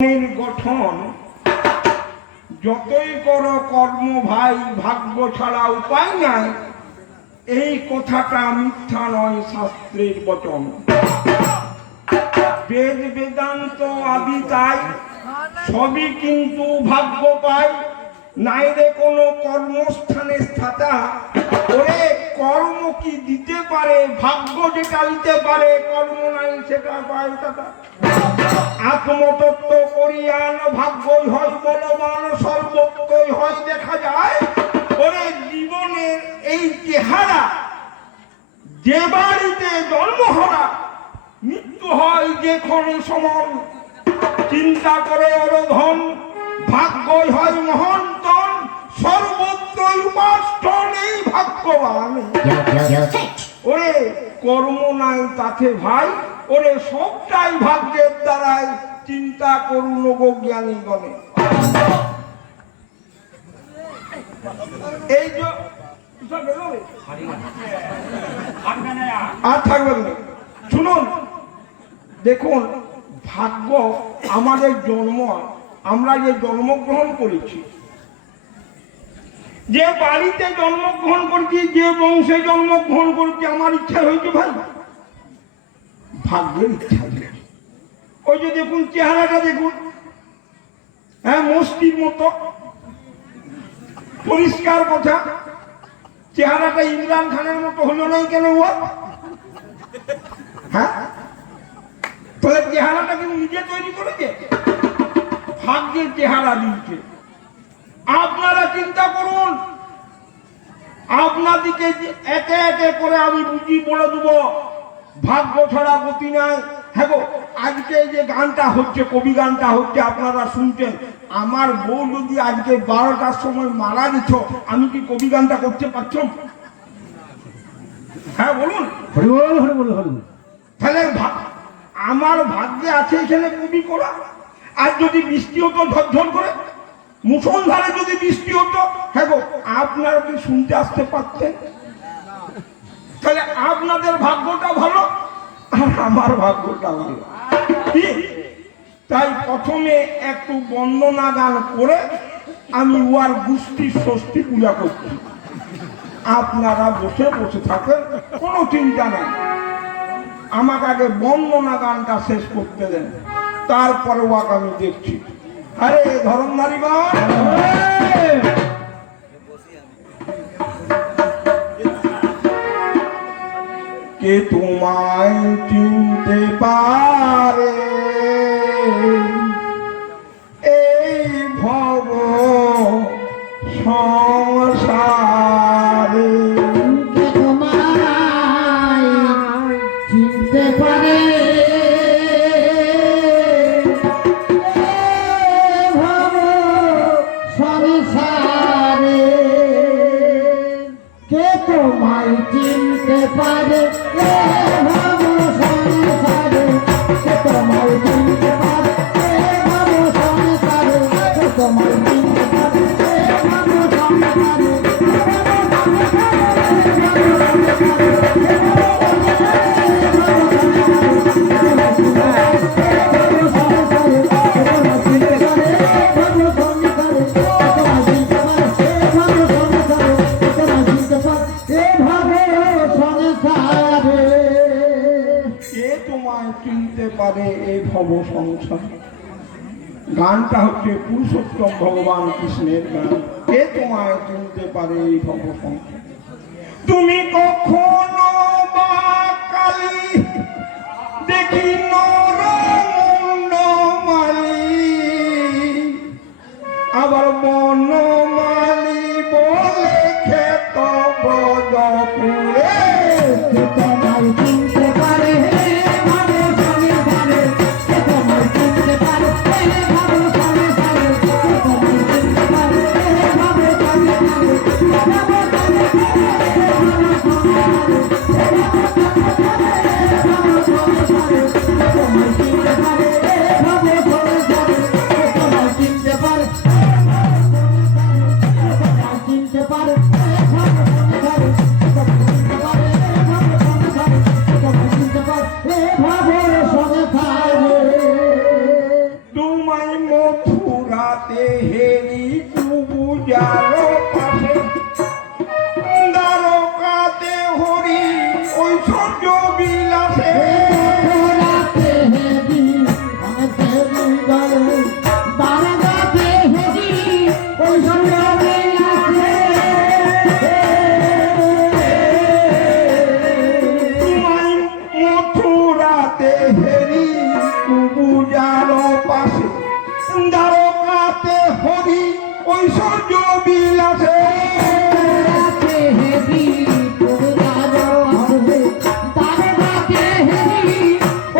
গঠন যতই করো কর্ম ভাই, ভাগ্য ছাড়া উপায় নাই, এই কথাটা মিথ্যা নয়, শাস্ত্রের বচন। বেদ বেদান্ত আদি তাই, সবই কিন্তু ভাগ্য পায়। নাইরে কোনো কর্মস্থানে স্থাতা, ওরে কর্ম কি দিতে পারে, ভাগ্য যেটা দিতে পারে, কর্ম নাই সেটা পায় কথা। আত্মতত্ত্ব করিয়ান ভাগ্যই হয় বলবান, সর্বত্রই হয় দেখা যায়। ওরে জীবনের এই চেহারা, যে বাড়িতে জন্ম হরা, মৃত্যু হয় যেখানে সমন। চিন্তা করে অরধন, ভাগ্যই হয় মহন্তন, সর্বত্রই উপাষ্টন এই ভাগ্যবান। ওরে কর্ম নাই তাতে ভাই, ওরে সবটাই ভাগ্যের দ্বারাই, চিন্তা করুন গো জ্ঞানী গণে। এই যে আর থাকবেন না, শুনুন, দেখুন ভাগ্য আমাদের জন্ম, আমরা যে জন্মগ্রহণ করেছি, যে বাড়িতে জন্মগ্রহণ করছি, যে বংশে জন্মগ্রহণ করছি, আমার ইচ্ছা হয়েছে ভাই, ভাগ্যের ইচ্ছা। ওই যে দেখুন চেহারাটা দেখুন, হ্যাঁ মস্তির মতো পরিষ্কার কথা, চেহারাটা ইমরান খানের মতো হলো নাই কেন? হ্যাঁ, তাহলে চেহারাটা কি নিজে তৈরি করেছে? ভাগ্যের চেহারা দিচ্ছে। আপনারা চিন্তা করুন, আপনাদিকে একে একে করে আমি বুঝি বলে দেবো, ভাগ্য ছাড়া গতি নাই। হ্যাঁ গো, আজকে যে গানটা হচ্ছে, কবি গানটা হচ্ছে, আপনারা শুনছেন। আমার বউ যদি আজকে 12টার সময় মারা গেছ, আমি কি কবি গানটা করতে পারছো? হ্যাঁ বলুন, তাহলে আমার ভাগ্যে আছে এখানে কবি করা। আর যদি বৃষ্টি হতো ঝরঝর করে, মুষলধারে যদি বৃষ্টি হতো, হ্যাঁ গো, আপনারা কি শুনতে আসতে পারতেন? তাহলে আপনাদের ভাগ্যটা ভালো আর আমার ভাগ্যটা ভালো। তাই প্রথমে একটু বন্দনা গান করে আমি উয়ার গোষ্ঠীর ষষ্ঠী পূজা করছি। আপনারা বসে বসে থাকেন, কোনো চিন্তা নেই। আমাকে আগে বন্দনা গানটা শেষ করতে দেন, তারপরে ওয়াকে আমি দেখছি। আরে ধর্মধারীগণ, কে তোমায় চিনতে পারে এই ভব সংসারে? কে তোমায় চিনতে পারে ভব সংসারে? কে তোমায় চিনতে পারে ভব সংসারে? কে তোমায় চিনতে পারে ভব সংসারে? কে তোমায় চিনতে পারে ভব সংসারে? চিনতে পারে এই ভব সংসার। গানটা হচ্ছে পুরুষোত্তম ভগবান কৃষ্ণের গান। কে তোমায় চিনতে পারে এই ভব সংসার? তুমি কখনো বা কালী দেখি নরমুণ্ডমালী, আবার বনমালী বলে ক্ষেত ব্রজপুরে। কে তোমায় চিনতে পারে ভব সংসারে? কে তোমায় চিনতে পারে ভব সংসারে? কে তোমায় চিনতে পারে ভব সংসারে? তোমায় মথুরাতে হেরি কুবুজার পাশে দ্বারকাতে হরি ঐশ্বর্য বিলাসে রাতে হেবি আমাকে হৃদয়ে বারাগাতে হেবি ওই সঙ্গে আছে মথুরাতে হেরি কুবুজার পাশে দ্বারকাতে হরি ঐশ্বর্য বিলাসে রাতে হেবি পুরানো আছে বারাগাতে হেবি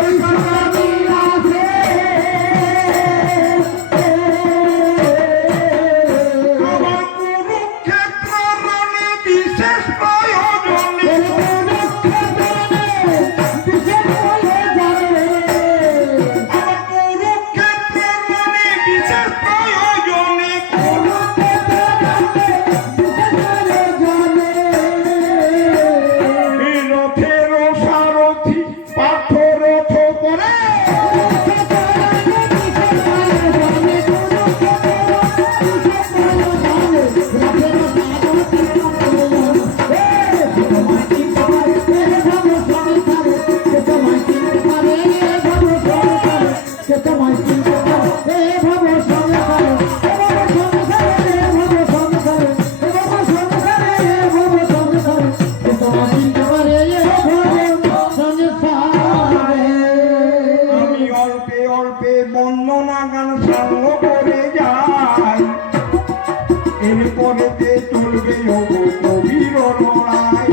ওই সঙ্গে আছে আমার কুরুক্ষেত্র রণে বিশেষ প্রয়োজনে আমার কুরুক্ষেত্র রণে বিশেষ প্রয়োজনে রথের সারথি পার্থ রথ করে আমি অল্পে অল্পে বন্দনা গান সঙ্গ করে যাই এরপরেতে চলবে কবির লড়াই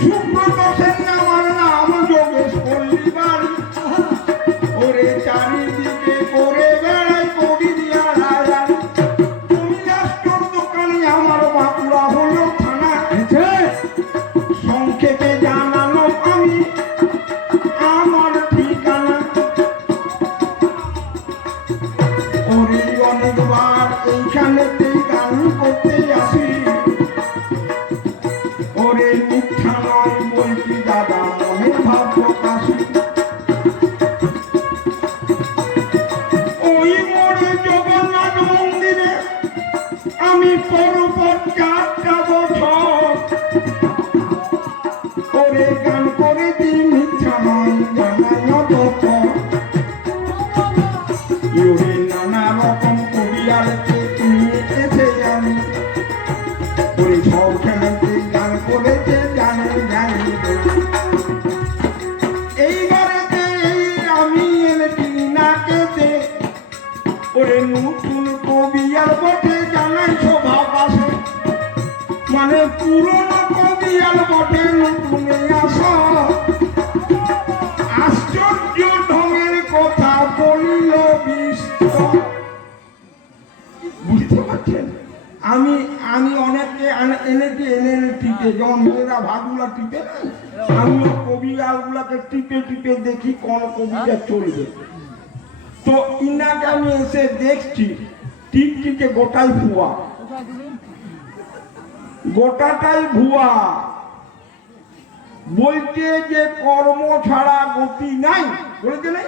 সুব্রত সেন আমার নাম যোগেশ পল্লী বাড়ি ওরে চারিদিকে করে বেড়াই কবি দিয়া রাজা তুমি রাষ্ট্র দোকানে আমার বাঁকুড়া হলো থানা সংক্ষেপে জানালো আমি আমার ঠিকানা ওরে অনেকবার এইখানেতেই গান করতে আসি ওরে মিথ্যা নয় বলছি দাদা মনের ভাব প্রকাশী ওই মোড়ে জগন্নাথ মন্দিরে আমি পরপর 4টা বছর ওরে গান করে দিই মিথ্যা নয় জানানো দরকার ওরে নানা রকম কবিয়ালকে নিয়ে এসে আমি ওরে সবখানেতে গান করেছে জানি এইবারেতে আমি এনেছি নাকেতে ওরে নতুন কবিয়াল বটে জানাই স্বভাব আসে মানে পুরনো কবিয়াল বটে নতুনে আসা আশ্চর্য ঢঙের কথা বলিল বিস্তর বুঝতে পারছেন আমি আমি অনেককে এনেছি এনে টিপে যেমন মেয়েরা ভাগুলা টিপে না আমিও কবিয়ালগুলাকে টিপে টিপে দেখি কোন কবিতা চলবে তো ইনাকে আমি এসে দেখছি টিপটিকে গোটাই ভুয়া গোটাটাই ভুয়া বলছে যে কর্ম ছাড়া গতি নাই বলেছে নাই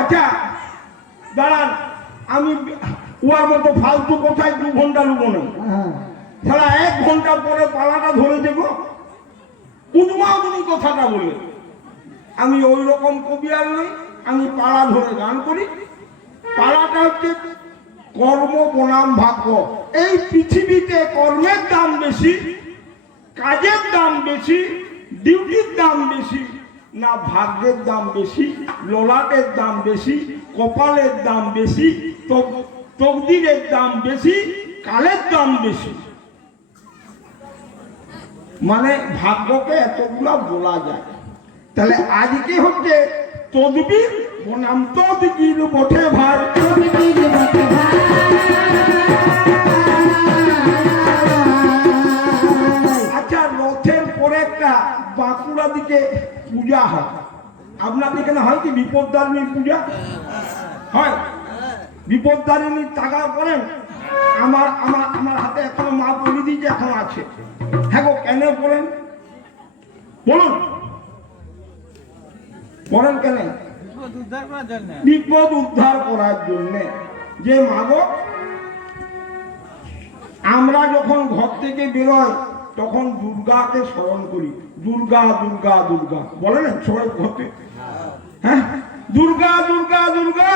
আচ্ছা দাঁড়ান আমি উয়ার মতো ফালতু কোথায় 2 ঘন্টা লুবো না সারা 1 ঘন্টা পরে পালাটা ধরে দেবো উদ্মাউনি কথাটা বলে আমি ওই রকম কবি আর নই আমি পালা ধরে গান করি পালাটা হচ্ছে কর্ম বনাম ভাগ্য এই পৃথিবীতে কর্মের দাম বেশি কাজের দাম বেশি ডিউটির দাম বেশি না ভাগ্যের দাম বেশি ললাটের দাম বেশি কপালের দাম বেশি তকদিরের দাম বেশি কালের দাম বেশি মানে ভাগ্যকে এতগুলা বলা যায় তাহলে আজকে হচ্ছে তদবির বনাম তদবির বটে ভাই আচ্ছা রথের পরে একটা বাঁকুড়া দিকে পূজা হয় আপনাদের এখানে হয় কি বিপদদারিণী পূজা হয় বিপদদারিণী টাকা করেন আমার আমার আমার হাতে এখনো মা বলি দিয়েছে এখন আছে হ্যাঁ গো কেন বলেন বলুন বলেন কেন বিপদ উদ্ধার করার জন্য। যে মাগো, আমরা যখন ঘর থেকে বেরোই তখন দুর্গাকে স্মরণ করি, দুর্গা দুর্গা দুর্গা বলে না সবাই ঘরে, হ্যাঁ, দুর্গা দুর্গা দুর্গা।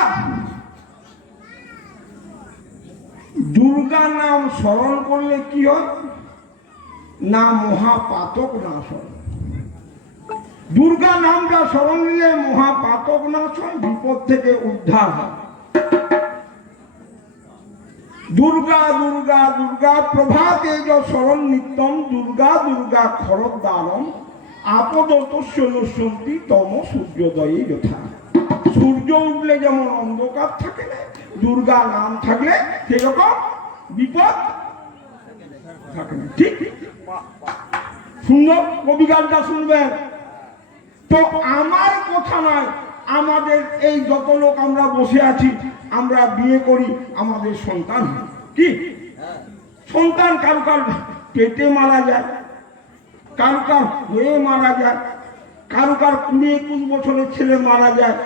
দুর্গা নাম স্মরণ করলে কি হয় না, মহাপাতক নাশ হয়। দুর্গা নামটা স্মরণ নিলে মহাপাতক নাশ হয়, বিপদ থেকে উদ্ধার হয়। দুর্গা দুর্গা দুর্গা প্রভাতে স্মরণ নিত্যম, দুর্গা দুর্গা খরদ্দারম, আপদতস্য নশ্যন্তি তম সূর্যোদয়ে যথা। সূর্য উঠলে যেমন অন্ধকার থাকে না, দুর্গা নাম থাকলে সেরকম বিপদ থাকে না। ঠিক সুন্দর কবি গানটা শুনবেন তো। আমার কথা নয়, আমাদের এই যত লোক আমরা বসে আছি, আমরা বিয়ে করি, আমাদের সন্তান হয়। কি সন্তান কারো কার পেটে মারা যায়, কারো কার হয়ে মারা যায়, কারো কার 20-21 বছরের ছেলে মারা যায়।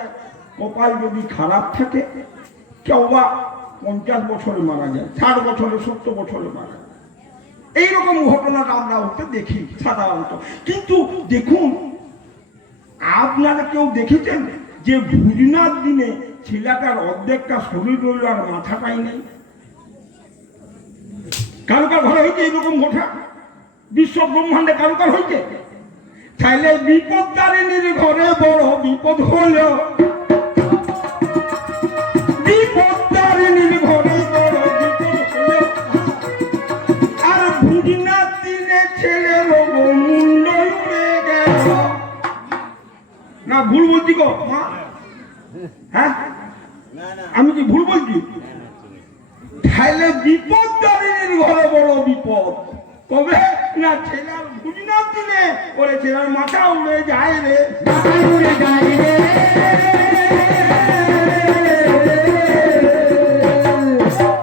কপাল যদি খারাপ থাকে, কেউ বা 50 বছরে মারা যায়, 60 বছরে 70 বছরে মারা যায়। এইরকম ঘটনাটা আমরা ওকে দেখি সাধারণত। কিন্তু দেখুন, আপনারা কেউ দেখেছেন যে ভুজনার দিনে ছেলেটার অর্ধেকটা শরীর রইল আর মাথাটাই নেই? কারুকার ঘরে হয়েছে এরকম ঘটনা? বিশ্ব ব্রহ্মাণ্ডে কারুকার হয়েছে? তাইলে বিপদদারিণীর ঘরে বড় বিপদ হলো, বিপদদারিণীর ঘরে বড় বিপদ হলো। আর ভুজনার দিনে ছেলের মুন্ড উড়ে গেল। না ভুল বলছি গো মা? হ্যাঁ, আমি কি ভুল বলছি? তাহলে বিপদদারিণীর ঘরে বড় বিপদ কবে না, ছেলের ভুজনার দিনে ওরে ছেলের মাথা উড়ে যায় রে, মাথা উড়ে যায় রে।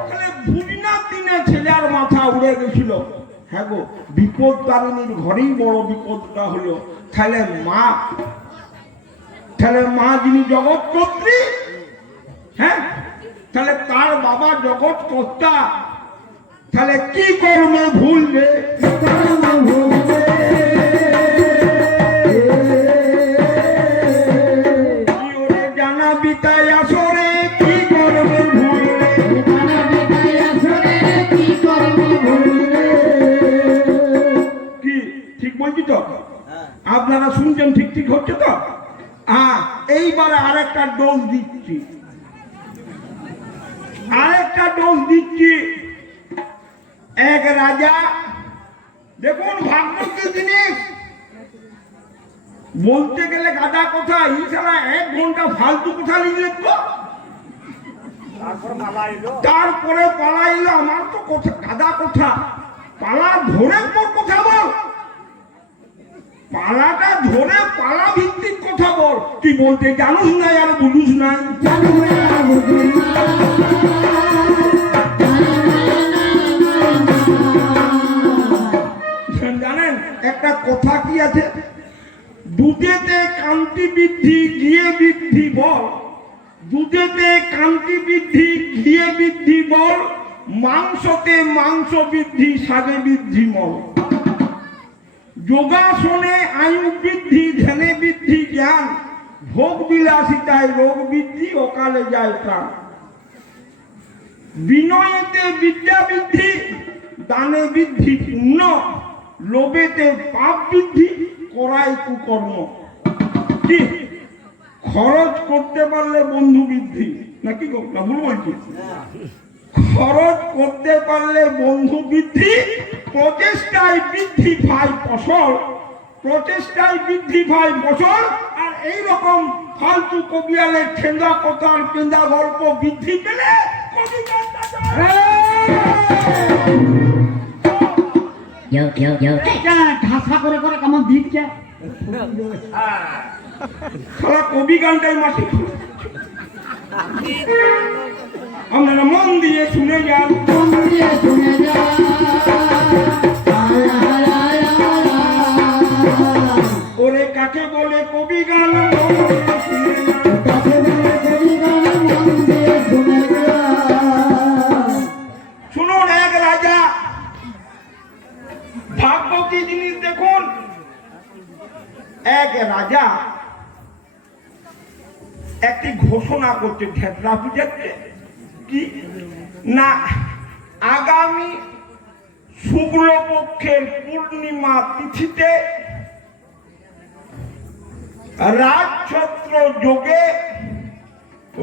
তাহলে ভুজনার দিনে ছেলের মাথা উড়ে গেছিল। হ্যাঁ গো, বিপদদারিণীর ঘরেই বড় বিপদটা হলো। তাহলে মা যিনি জগৎ কর্ত্রী, হ্যাঁ, তাহলে তার বাবা জগৎ কর্তা, তাহলে কি কর্মে ভুলবে? জানা বিতায় আসরে কি কর্মে ভুলবে? কি ঠিক বলছি তো? আপনারা শুনছেন ঠিক ঠিক হচ্ছে তো? হ্যাঁ, এইবারে আরেকটা ডোজ দিচ্ছি, আরেকটা ডোজ দিচ্ছি। এক রাজা, দেখুন ভাগ্য কি জিনিস, বলতে গেলে গাদা কথা, ইশারা 1 ঘন্টা ফালতু কথা লিখলে তো, তারপরে পালাইলো। আমার তো কথা গাদা কথা, পালা ধরে তোর কথা বল, পালাটা ধরে পালা ভিত্তিক কথা বল। তুই বলতে জানুস না আর বুঝুস না, জানেন একটা কথা কি আছে, দুধেতে কান্তি বৃদ্ধি ঘিয়ে বৃদ্ধি বল, দুধেতে কান্তি বৃদ্ধি ঘিয়ে বৃদ্ধি বল, মাংসতে মাংস বৃদ্ধি শাকে বৃদ্ধি মল। যোগাসনে আয়ু বৃদ্ধি, ধ্যানে বৃদ্ধি জ্ঞান, ভোগ বিলাসিতায় রোগ বৃদ্ধি, অকালে যায় প্রাণ। বিনয়েতে বিদ্যা বৃদ্ধি, দানে বৃদ্ধি পুণ্য, লোভেতে পাপ বৃদ্ধি, করায় কুকর্ম। কি খরচ করতে পারলে বন্ধু বৃদ্ধি, নাকি না ভুল বলছি? খরচ করতে পারলে বন্ধু বৃদ্ধি, প্রচেষ্টায় বৃদ্ধি পায় ফসল, প্রচেষ্টায় বৃদ্ধি পায় ফসল। আর এইরকম ফালতু কবিয়ালের ঠেঙ্গা কথার পেন্দা গল্প বৃদ্ধি পেলে কবি গানটা ঢাসা করে করে কেমন দিচ্ছে, সারা কবি গানটাই মাটি। আপনারা মন দিয়ে শুনে যান, মন দিয়ে শুনে যান। ওরে কাকে বলে কবি গান, মন দিয়ে শুনে যান। ঘোষণা করছে ঢেকরা পূজাতে কি না আগামী শুক্লপক্ষের পূর্ণিমা তিথিতে রাজছত্র যোগে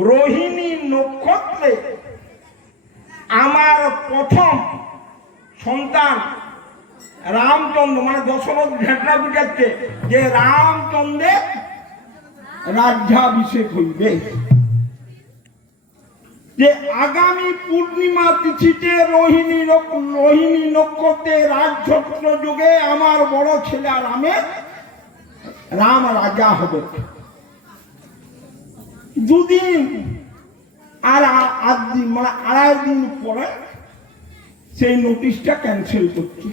রোহিণী নক্ষত্রে আমার প্রথম সন্তান রামচন্দ্র মানে দশরথ ঢেকরা পূজাচ্ছে যে রামচন্দ্রের রাজ্যাভিষেক হইবে যে আগামী পূর্ণিমা তিথিতে রোহিণী নক্ষত্রে রাজছত্র যুগে আমার বড় ছেলে রাম রাজা হবে। দুদিন আর 8 দিন মানে 2.5 দিন পরে সেই নোটিশটা ক্যান্সেল করছে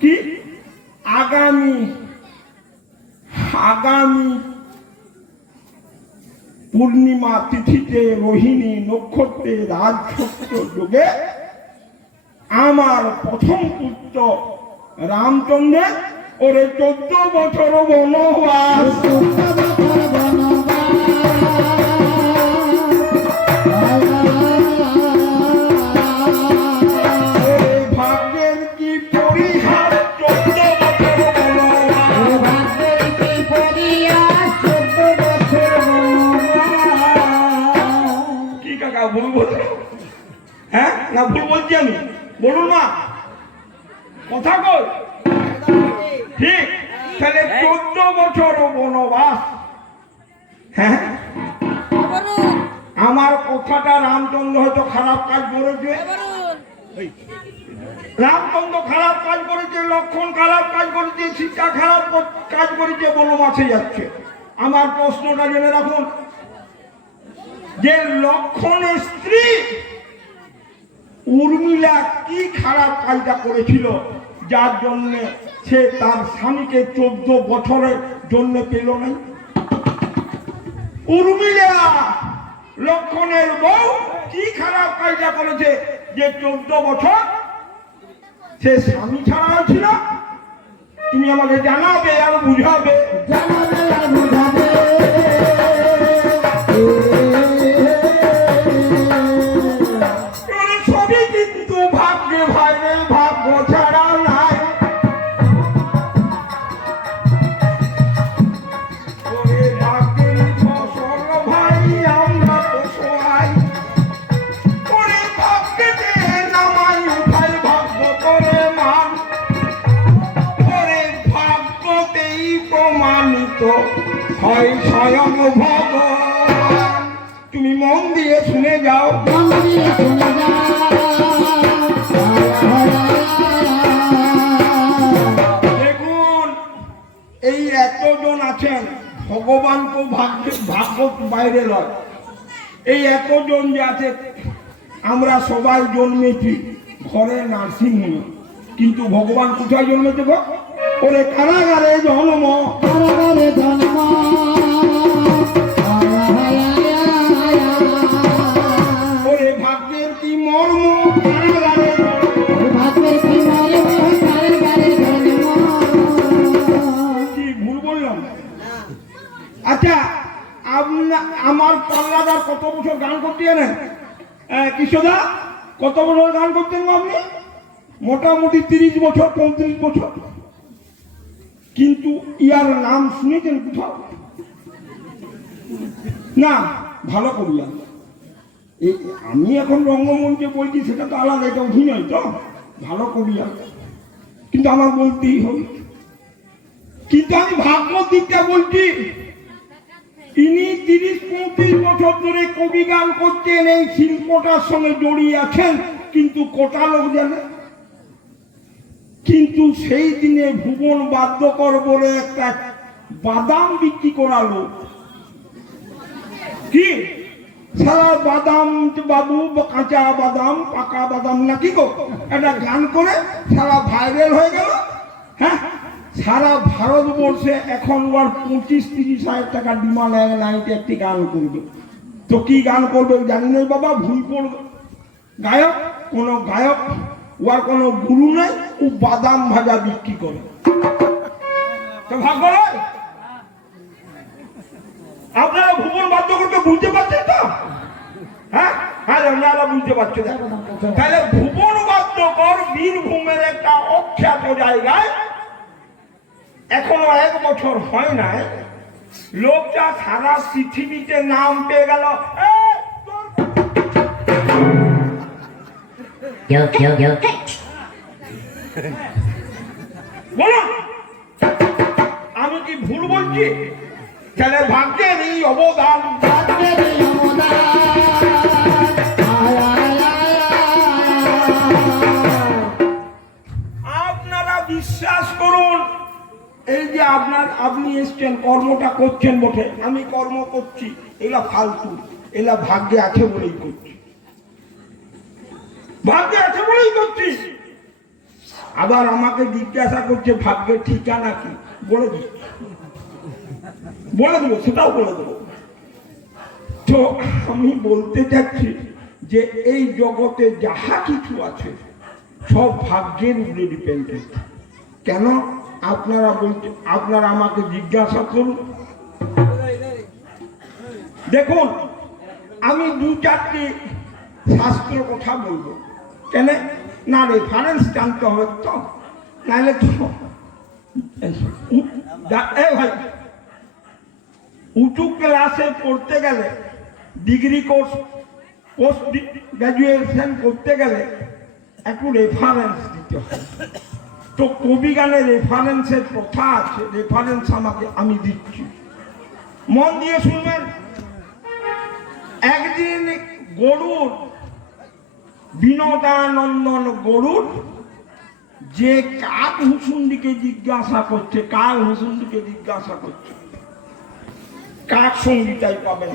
কি আগামী পূর্ণিমা তিথিতে রোহিণী নক্ষত্রে রাজছত্র যুগে আমার প্রথম পুত্র রামচন্দ্রের ওরে 14 বছর বনবাস। ভাগ্যের কি পরিহার 14 বছর বনবাস। কি কাকা ভুল বল হ্যাঁ না ভুল বলছি আমি বলুন না কথা কই ঠিক তাহলে 14 বছর বনবাস। হ্যাঁ আমার কথাটা রামচন্দ্র হয়তো খারাপ কাজ করেছে লক্ষণ খারাপ কাজ করেছে সীতা খারাপ কাজ করেছে বনবাসে যাচ্ছে। আমার প্রশ্নটা জেনে রাখুন যে লক্ষণের স্ত্রী উর্মিলা কি খারাপ কাজটা করেছিল যার জন্য সে তার স্বামীকে 14 বছরের জন্য পেল নাই? উর্মিলা লক্ষণের বউ কি খারাপ কাজটা করেছে যে 14 বছর সে স্বামী ছাড়া ছিল? তুমি আমাকে জানাবে আর বুঝাবে। সবই কিন্তু ভাগ্যে ভাইরে ভাগ্য ছাড়া নাই। ভাগ্যের ফসল ভাই আমরা তো সবাই ওরে ভাগ্যে নামাই উঠাই ভাগ্য করে মান ওরে ভাগ্যতেই প্রমাণিত হয় স্বয়ং ভগবান। তুমি মন দিয়ে শুনে যাও দেখুন এই এতজন আছেন ভগবান তো ভাগ্য বাইরে লয়। এই এতজন যে আছে আমরা সবাই জন্মেছি ঘরে নার্সিংহোমে কিন্তু ভগবান কোথায় জন্মেছে গো? ওরে কারাগারে জন্ম। ওরে ভাগ্যের কি মর্ম কারাগারে কি ভুল বললাম? আচ্ছা আমার পাল্লাদার কত বছর গান করতে জানেন? কিশোদা কত বছর গান করতেন আপনি? মোটামুটি 30 বছর 35 বছর। কিন্তু ইয়ার নাম শুনেছেন কোথাও? না ভালো করিয়া এই আমি এখন রঙ্গমঞ্চে বলছি সেটা তো আলাদা, এটা অভিনয় তো ভালো করিয়া কিন্তু আমার বলতেই হবে। কিন্তু আমি ভাগ্য দিকটা বলছি ইনি 30-35 বছর ধরে কবি গান করছেন, এই শিল্পটার সঙ্গে জড়িয়ে আছেন কিন্তু কোটা লোক জানে। কিন্তু সেই দিনে ভুবন বাদ্যকর বলে একটা বাদাম বিক্রি করালো কি সারা বাদাম বাবু কাঁচা বাদাম পাকা বাদাম নাকি গো একটা গান করে সারা ভাইরাল হয়ে গেল। হ্যাঁ সারা ভারতবর্ষে এখন 25-30 হাজার টাকা ডিমান্ড নাইটে একটি গান করবে। তো কি গান করবে জানি না বাবা, ভুল করবে গায়ক কোনো গায়ক ওর কোনো গুরু নাই, ও বাদাম ভাজা বিক্রি করে তো ভাগ্য নয়। আপনারা ভুবন বাদ্যকরকে বুঝতে পারছেন তো? হ্যাঁ হ্যাঁ, আপনারা বুঝতে পারছেন না। তাহলে ভুবন বাদ্যকর বীরভূমের একটা অখ্যাত জায়গায় এখনো 1 বছর হয় নাই, লোকটা সারা পৃথিবীতে নাম পেয়ে গেল। বলো, আমি কি ভুল বলছি? তাহলে ভাগ্যের এই অবদান, ভাগ্যের এই অবদান, আয় আয় আয় আয়। আপনারা বিশ্বাস করুন, এই যে আপনি এসছেন, কর্মটা করছেন বটে, আমি কর্ম করছি, এগুলা ফালতু, এগুলা ভাগ্যে আছে বলেই করছি, ভাগ্যে আছে বলেই করছি। আবার আমাকে জিজ্ঞাসা করছে ভাগ্যের ঠিকানা কি, বলে দিচ্ছি, বলে দেবো, সেটাও বলে দেবো। তো আমি বলতে চাচ্ছি যে এই জগতে যাহা কিছু আছে সব ভাগ্যের উপরে ডিপেন্ডেন্ট। কেন আপনারা বলতে, আপনারা আমাকে জিজ্ঞাসা করুন। দেখুন, আমি 2-4টি শাস্ত্র কথা বলবো, কেন না রেফারেন্স জানতে হবে তো, নাহলে তো ভাই উঁচু ক্লাসে পড়তে গেলে, ডিগ্রি কোর্স, পোস্ট গ্রাজুয়েশন করতে গেলে একটু রেফারেন্স দিতে হয়। তো কবি গানে রেফারেন্সের কথা আছে, রেফারেন্স আমি দিচ্ছি, মন দিয়ে শুনবেন। একদিন গরুর, বিনোদানন্দন গরুর যে কাক হুসুন্ডিকে জিজ্ঞাসা করছে, কাক হুসুন্ডিকে জিজ্ঞাসা করছে, কাক সঙ্গীতাই পাবেন।